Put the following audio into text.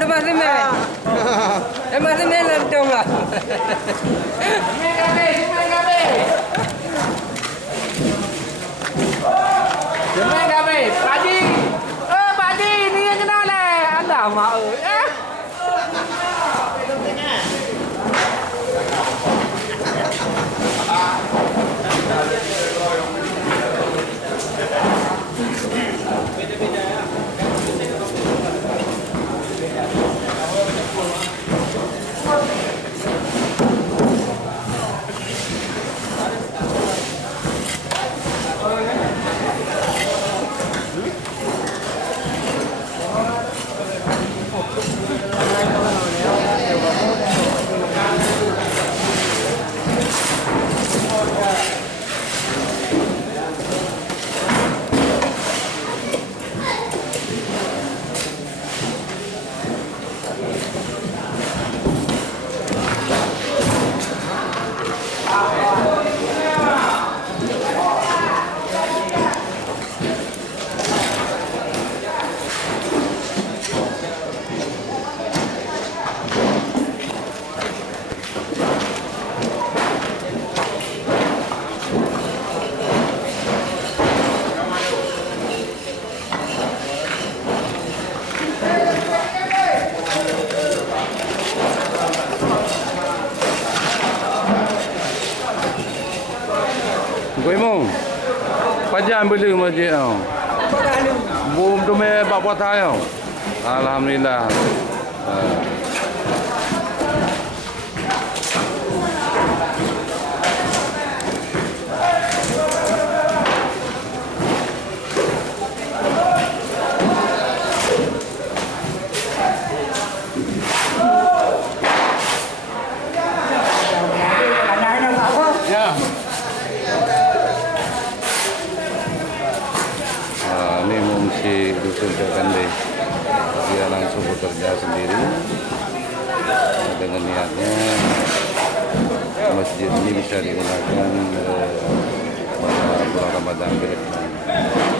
2 മാസം മേലെ മാസം മേലെ ഇട്ടോളാ Pak Haji ni yang kenal lah. Anda mak Kau mau? Pajak beli masjid tau. Bum tu me bak puasa tau. Alhamdulillah. Ini mengungsi dusun Cakande, dia langsung bekerja sendiri dengan niatnya masjid ini bisa digunakan pada bulan Ramadan ke depan.